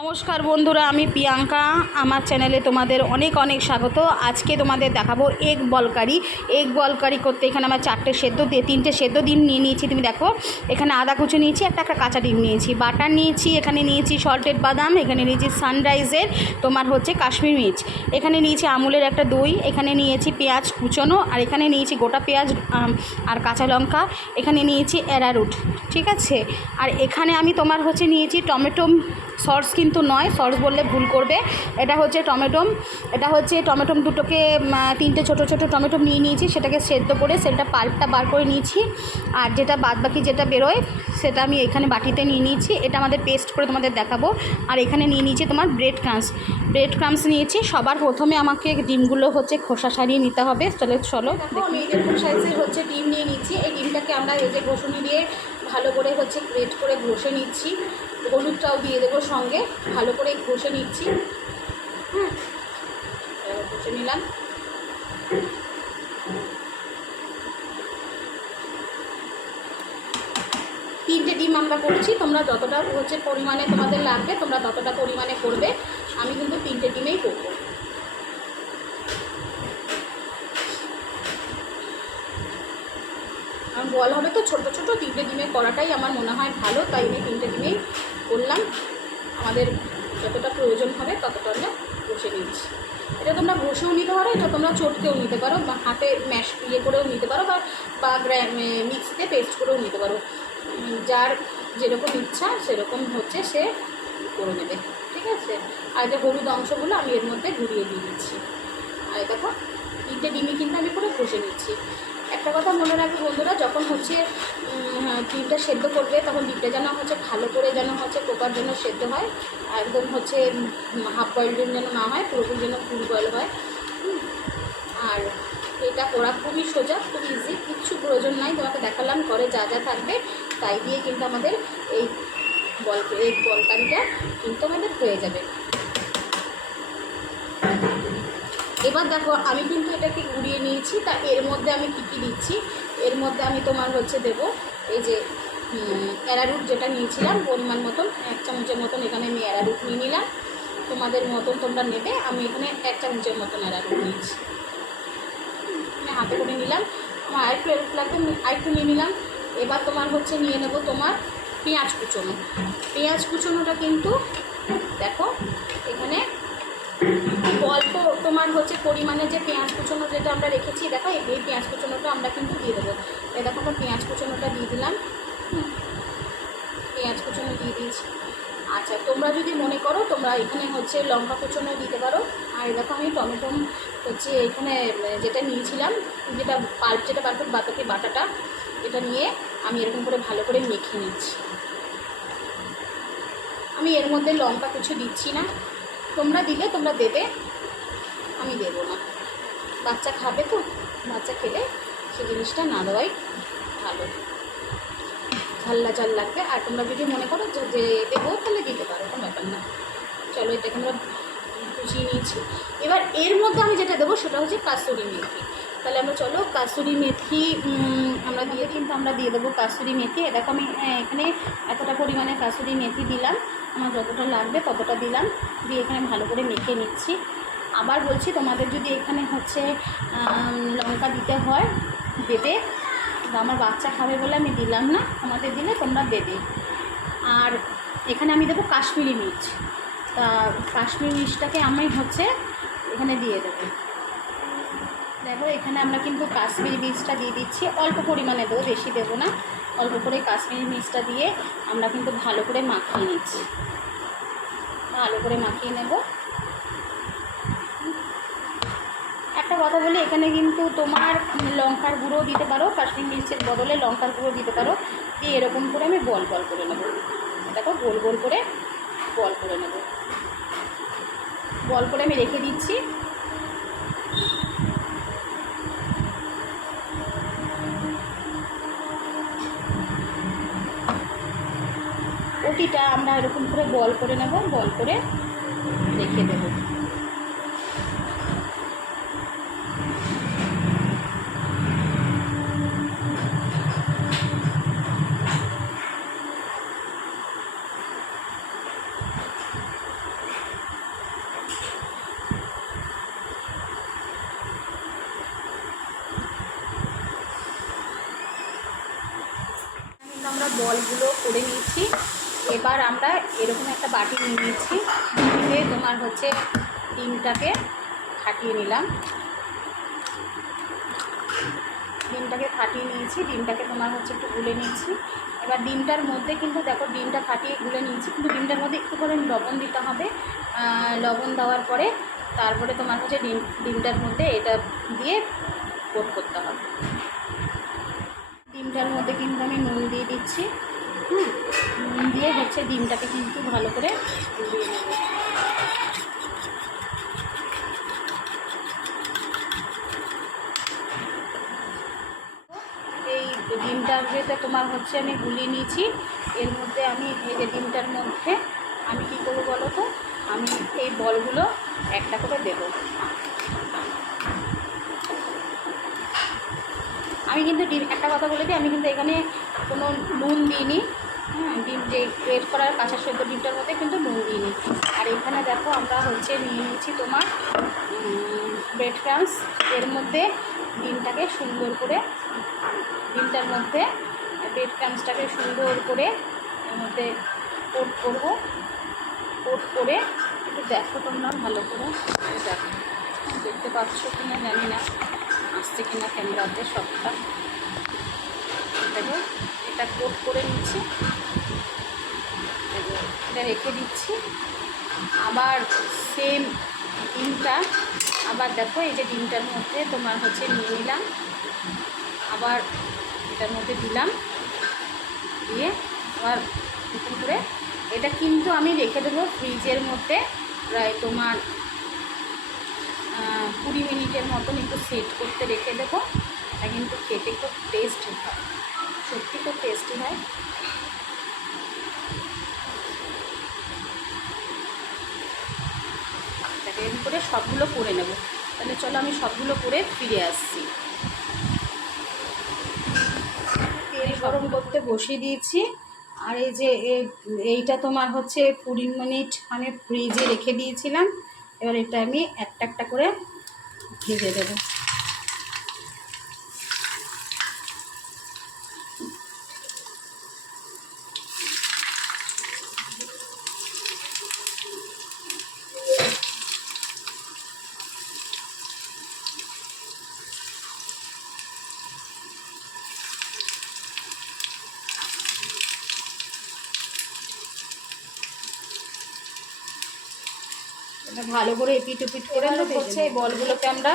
নমস্কার বন্ধুরা, আমি প্রিয়াঙ্কা। আমার চ্যানেলে তোমাদের অনেক অনেক স্বাগত। আজকে তোমাদের দেখাবো এগ বলকারি এগ বলকারি করতে এখানে আমার চারটে সেদ্ধ দিয়ে, তিনটে সেদ্ধ ডিম নিয়ে নিয়েছি। তুমি দেখো, এখানে আদা কুচু নিয়েছি, একটা একটা কাঁচা ডিম নিয়েছি। বাটার নিয়েছি, এখানে নিয়েছি সল্টেড বাদাম, এখানে নিয়েছি সানরাইজের, তোমার হচ্ছে কাশ্মীর মির্চ। এখানে নিয়েছি আমুলের একটা দই, এখানে নিয়েছি পেঁয়াজ কুচনো, আর এখানে নিয়েছি গোটা পেঁয়াজ আর কাঁচা লঙ্কা। এখানে নিয়েছি অ্যারারুট ঠিক আছে? আর এখানে আমি তোমার হচ্ছে নিয়েছি টমেটো সস কিন্তু নয়, সস বললে ভুল করবে। এটা হচ্ছে টমেটোম, এটা হচ্ছে টমেটোম দুটোকে তিনটে ছোট ছোট টমেটো নিয়ে নিয়েছি, সেটাকে সেদ্ধ করে সেটা পাল্পটা বার করে নিয়েছি। আর যেটা বাদ বাকি যেটা বেরোয়, সেটা আমি এখানে বাটিতে নিয়ে নিয়েছি। এটা আমাদের পেস্ট করে তোমাদের দেখাবো। আর এখানে নিয়ে নিয়েছি তোমার ব্রেড ক্রামস ব্রেড ক্রামস নিয়েছি। সবার প্রথমে আমাকে ডিমগুলো হচ্ছে খোসা সারিয়ে নিতে হবে। চলো চলো আমি সাইজের হচ্ছে ডিম নিয়ে নিচ্ছি। এই ডিমটাকে আমরা এই যে ঘষুনি দিয়ে ভালো করে হচ্ছে গ্রেট করে ঘষে নিচ্ছি। হলুদটাও দিয়ে দেবো সঙ্গে। ভালো করে ঘষে নিচ্ছি। হ্যাঁ ঘষে নিলাম। তিনটে ডিম আমরা করছি। তোমরা যতটা হচ্ছে পরিমাণে তোমাদের লাগবে, তোমরা ততটা পরিমাণে করবে। আমি কিন্তু তিনটে ডিমেই করব আর বল হবে তো ছোট ছোট তিনটে ডিমে করাটাই আমার মনে হয় ভালো। তাই আমি তিনটে ডিমেই করলাম। আমাদের যতটা প্রয়োজন হবে ততটা আমরা বসে নিচ্ছি। এটা তোমরা বসেও নিতে পারো, এটা তোমরা চটকেও নিতে পারো, বা হাতে ম্যাশ ইয়ে করেও নিতে পারো, বা মিক্সিতে পেস্ট করেও নিতে পারো। যার যেরকম ইচ্ছা সেরকম হচ্ছে সে করে নেবে, ঠিক আছে? আর যে হলুদ অংশগুলো আমি এর মধ্যে ঘুরিয়ে দিয়ে দিচ্ছি। আর দেখো, তিনটে ডিমি কিন্তু আমি পুরো কষে নিচ্ছি। একটা কথা মনে রাখবে বন্ধুরা যখন হচ্ছে উম, ডিমটা সেদ্ধ করবে তখন ডিমটা যেন হচ্ছে ভালো করে যেন হচ্ছে পোকার জন্য সেদ্ধ হয় একদম হচ্ছে হাফ বয়েলড যেন না হয় পুরোপুরি যেন ফুল বয়েল হয়। আর এটা করা খুবই সোজা খুব ইজি কিচ্ছু প্রয়োজন নাই তোমাকে দেখালাম ঘরে যা যা থাকবে তাই দিয়ে কিন্তু আমাদের এই বল এই বলকারিটা কিন্তু আমাদের হয়ে যাবে। এবার দেখো, আমি কিন্তু এটাকে ঘুরিয়ে নিয়েছি। তা এর মধ্যে আমি কী কী দিচ্ছি? এর মধ্যে আমি তোমার হচ্ছে দেব এই যে অ্যারারুট যেটা নিয়েছিলাম পরিমাণ মতন, এক চামচের মতন এখানে আমি অ্যারারুট নিয়ে নিলাম। তোমাদের মতন তোমরা নেবে, আমি এখানে এক চামচের মতন অ্যারারুট নিয়েছি। হাতে করে নিলাম। আমার আরেকটু অ্যারারুট লাগবে আরেকটু নিয়ে নিলাম। এবার তোমার হচ্ছে নিয়ে নেব তোমার পেঁয়াজ কুচোনো। পেঁয়াজ কুচোনোটা কিন্তু দেখো, এখানে অল্প তোমার হচ্ছে পরিমাণে যে পেঁয়াজ কুচোনো যেটা আমরা রেখেছি, দেখো এই পেঁয়াজ কুচোনোটা আমরা কিন্তু দিয়ে দেবো। এই দেখো আমরা পেঁয়াজ কুচোনোটা দিয়ে দিলাম। পেঁয়াজ কুচোনো দিয়ে দিয়েছি। আচ্ছা তোমরা যদি মনে করো তোমরা এখানে হচ্ছে লঙ্কা কুচোনো দিতে পারো। আর দেখো আমি টমেটো হচ্ছে এখানে যেটা নিয়েছিলাম, যেটা পাল্প যেটা করে বাতাকে বাটাটা, এটা নিয়ে আমি এরকম করে ভালো করে মেখে নিচ্ছি। আমি এর মধ্যে লঙ্কা কুচি দিচ্ছি না। তোমরা দিলে, তোমরা দেবে। আমি দেবো না। বাচ্চা খাবে তো, বাচ্চা খেলে সে জিনিসটা না দেওয়াই ভালো। ঝাল্লা ঝাল লাগবে। আর তোমরা যদি মনে করো যে দেবো, তাহলে দিতে পারো, কোনো ব্যাপার না। চলো, এটাকে আমরা বুঝিয়ে নিয়েছি। এবার এর মধ্যে আমি যেটা দেবো, সেটা হচ্ছে কাস্তুরি মেথি। তাহলে আমরা চলো কাসুরি মেথি আমরা দিয়ে কিন্তু আমরা দিয়ে দেবো কাসুরি মেথি। দেখো আমি এখানে এতটা পরিমাণে কাসুরি মেথি দিলাম, আমার যতটা লাগবে ততটা দিলাম, দিয়ে এখানে ভালো করে মেখে নিচ্ছি। আবার বলছি তোমাদের যদি এখানে হচ্ছে লঙ্কা দিতে হয়, দেবে আমার বাচ্চা খাবে বলে আমি দিলাম না, তোমাদের দিলে তোমরা দেবে। আর এখানে আমি দেবো কাশ্মীরি মির্চ। তা কাশ্মীরি মির্চটাকে আমি হচ্ছে এখানে দিয়ে দেবো। দেখো এখানে আমরা কিন্তু কাশ্মীরি মির্চটা দিয়ে দিচ্ছি। অল্প পরিমাণে দেবো, বেশি দেবো না। অল্প করে কাশ্মীরি মির্চটা দিয়ে আমরা কিন্তু ভালো করে মাখিয়ে নিচ্ছি। ভালো করে মাখিয়ে নেব। একটা কথা বলি, এখানে কিন্তু তোমার লঙ্কার গুঁড়ো দিতে পারো, কাশ্মীর মির্চের বদলে লঙ্কার গুঁড়ো দিতে পারো। দিয়ে এরকম করে আমি বল বল করে নেব। দেখো, গোল গোল করে বল করে নেব। বল করে আমি রেখে দিচ্ছি। এরকম করে বল করে নেব বল করে রেখে দেবো। এরকম একটা বাটি নিয়ে নিচ্ছি। নিয়ে তোমার হচ্ছে ডিমটাকে ফাটিয়ে নিলাম। ডিমটাকে ফাটিয়ে নিয়েছি। ডিমটাকে তোমার হচ্ছে একটু গুলে নিয়েছি এবার ডিমটার মধ্যে কিন্তু দেখো ডিমটা ফাটিয়ে গুলে নিয়েছি। কিন্তু ডিমটার মধ্যে একটু করে লবণ দিতে হবে। লবণ দেওয়ার পরে তারপরে তোমার হচ্ছে ডিম, ডিমটার মধ্যে এটা দিয়ে কোট করতে হবে। ডিমটার মধ্যে কিন্তু আমি নুন দিয়ে দিচ্ছি। দিয়ে হচ্ছে ডিমটাকে কিন্তু ভালো করে গুলিয়ে নেব। এই ডিমটার যেটা তোমার হচ্ছে আমি গুলিয়ে নিয়েছি। এর মধ্যে আমি এই যে ডিমটার মধ্যে আমি কী করব বলো তো? আমি এই বলগুলো একটা করে দেবো। আমি কিন্তু ডিম, একটা কথা বলে দিই, আমি কিন্তু এখানে কোনো নুন দিইনি। হ্যাঁ ডিম যে গ্রেট করার কাঁচা সেদ্ধ ডিমটার মধ্যে কিন্তু নুন দিইনি আর এখানে দেখো আমরা হচ্ছে নিয়ে নিচ্ছি তোমার ব্রেড ক্রামস এর মধ্যে ডিমটাকে সুন্দর করে, ডিমটার মধ্যে ব্রেড ক্রামসটাকে সুন্দর করে এর মধ্যে কোট করব। কোট করে একটু দেখো তোমরা ভালো করে। দেখো, দেখতে পাচ্ছ কি না জানি না, আসছে কিনা ক্যামেরাতে সবটা। দেখো, এটা কোট করে নিচ্ছি। এটা রেখে দিচ্ছি। আবার সেম ডিমটা, আবার দেখো এই যে ডিমটার মধ্যে তোমার হচ্ছে নিয়ে নিলাম। আবার এটার মধ্যে দিলাম। দিয়ে আবার নতুন করে এটা কিন্তু আমি রেখে দেবো ফ্রিজের মধ্যে। প্রায় তোমার কুড়ি মিনিটের মতন একটু সেট করতে রেখে দেবো। এটা কিন্তু খেতে খুব টেস্ট হয়। সত্যি খুব টেস্টি হয়। এরকম করে সবগুলো করে নেব। তাহলে চলো আমি সবগুলো করে ফিরে আসছি। তেল গরম করতে বসিয়ে দিয়েছি। আর এই যে এইটা তোমার হচ্ছে কুড়ি মিনিট আমি ফ্রিজে রেখে দিয়েছিলাম। এবার এটা আমি একটা একটা করে ভেজে দেবো। ভালো করে এপিট উপিট করে হচ্ছে এই বলগুলোকে আমরা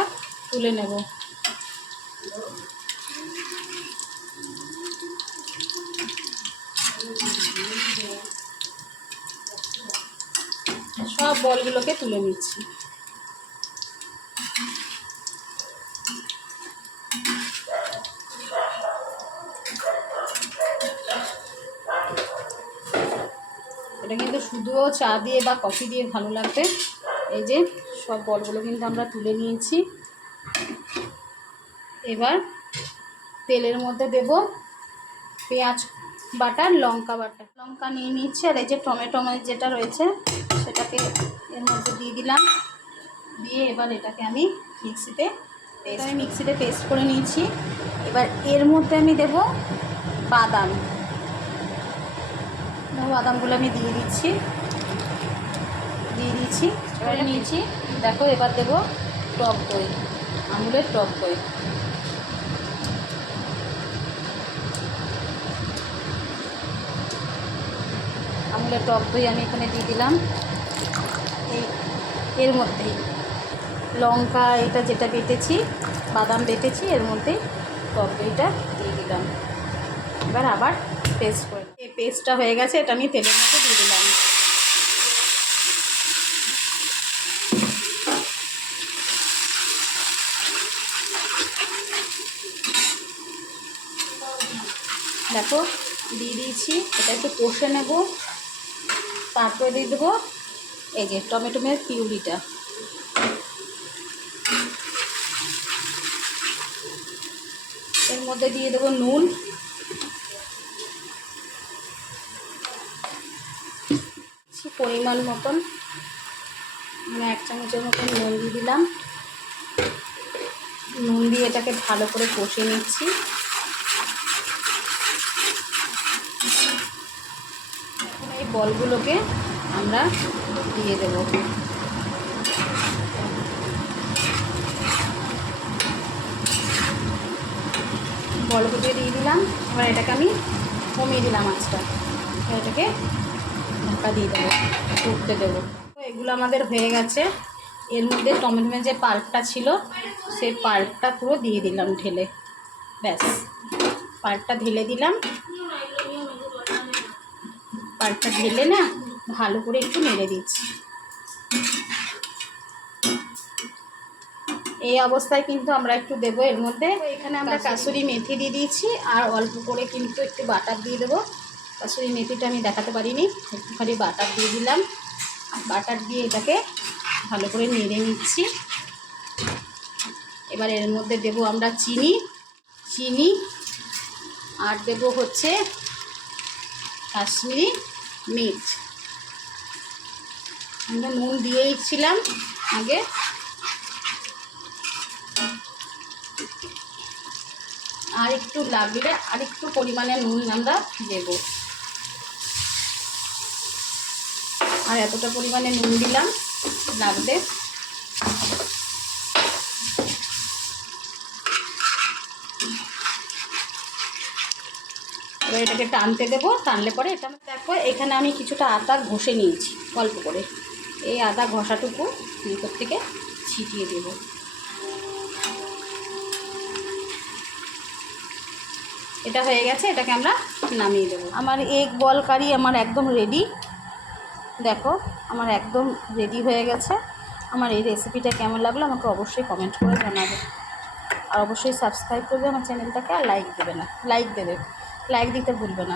তুলে নেব। সব বলগুলোকে তুলে নিচ্ছি। এটা কিন্তু শুধুও চা দিয়ে বা কফি দিয়ে ভালো লাগবে। এই যে সব বলগুলো কিন্তু আমরা তুলে নিয়েছি। এবার তেলের মধ্যে দেব পেঁয়াজ বাটা, লঙ্কা বাটা। লঙ্কা নিয়ে নিচ্ছি আর এই যে টমেটো যেটা রয়েছে সেটাকে এর মধ্যে দিয়ে দিলাম। দিয়ে এবার এটাকে আমি মিক্সিতে পেস্ট আমি মিক্সিতে পেস্ট করে নিয়েছি। এবার এর মধ্যে আমি দেব বাদাম। বাদামগুলো আমি দিয়ে দিচ্ছি। দিয়ে দিয়েছি এবারে নিয়েছি। দেখো, এবার দেবো টক দই আমুলের টক দই। আমুলের টক দই আমি এখানে দিয়ে দিলাম। এই, এর মধ্যেই লঙ্কা, এটা যেটা বেটেছি, বাদাম বেটেছি, এর মধ্যেই টক দইটা দিয়ে দিলাম। এবার আবার পেস্ট করে, এই পেস্টটা হয়ে গেছে, এটা আমি তেলের মধ্যে দিয়ে দিলাম দেখো, দিয়ে দিয়েছি, এটা একটু কষে নেব। তারপরে দিয়ে দেবো এই যে টমেটোমের পিউরিটা। এর মধ্যে দিয়ে দেবো নুন। পরিমাণ মতন। মানে এক চামচের মতন নুন দিয়ে দিলাম। নুন দিয়ে এটাকে ভালো করে কষে নিচ্ছি। বলগুলোকে আমরা দিয়ে দেবো। বলগুলো দিয়ে দিলাম। এবার এটাকে আমি কমিয়ে দিলাম আঁচটা। এটাকে ঢাকা দিয়ে দেবো, ফুটতে দেবো। এগুলো আমাদের হয়ে গেছে। এর মধ্যে টমেটোমের যে পাল্পটা ছিল, সেই পাল্পটা পুরো দিয়ে দিলাম ঢেলে। ব্যাস। পাল্পটা ঢেলে দিলাম। পাল্পটা ঢেলে না ভালো করে একটু নেড়ে দিচ্ছি। এই অবস্থায় কিন্তু আমরা একটু দেবো এর মধ্যে। এখানে আমরা কাসুরি মেথি দিয়ে দিয়েছি আর অল্প করে কিন্তু একটু বাটার দিয়ে দেবো। কাসুরি মেথিটা আমি দেখাতে পারিনি একটুখানি বাটার দিয়ে দিলাম। বাটার দিয়ে এটাকে ভালো করে নেড়ে নিচ্ছি। এবার এর মধ্যে দেব আমরা চিনি। চিনি আর দেব হচ্ছে কাশ্মীরি মির্চ আমরা নুন দিয়েই ছিলাম আগে। আর একটু লাগলে আর একটু পরিমাণে নুন আমরা দেব। আর এতটা পরিমাণে নুন দিলাম, লাগবে। এটাকে টানতে দেবো টানলে পরে এটা দেখো, এখানে আমি কিছুটা আদা ঘষে নিয়েছি, অল্প করে। এই আদা ঘষাটুকু ভিতর থেকে ছিটিয়ে দেবো। এটা হয়ে গেছে, এটাকে আমরা নামিয়ে দেবো। আমার এগ বল কারি আমার একদম রেডি দেখো, আমার একদম রেডি হয়ে গেছে। আমার এই রেসিপিটা কেমন লাগল আমাকে অবশ্যই কমেন্ট করে জানাবে। আর অবশ্যই সাবস্ক্রাইব করবে আমার চ্যানেলটাকে আর লাইক দেবে না। লাইক দেবে। লাইক দিতে ভুলবে না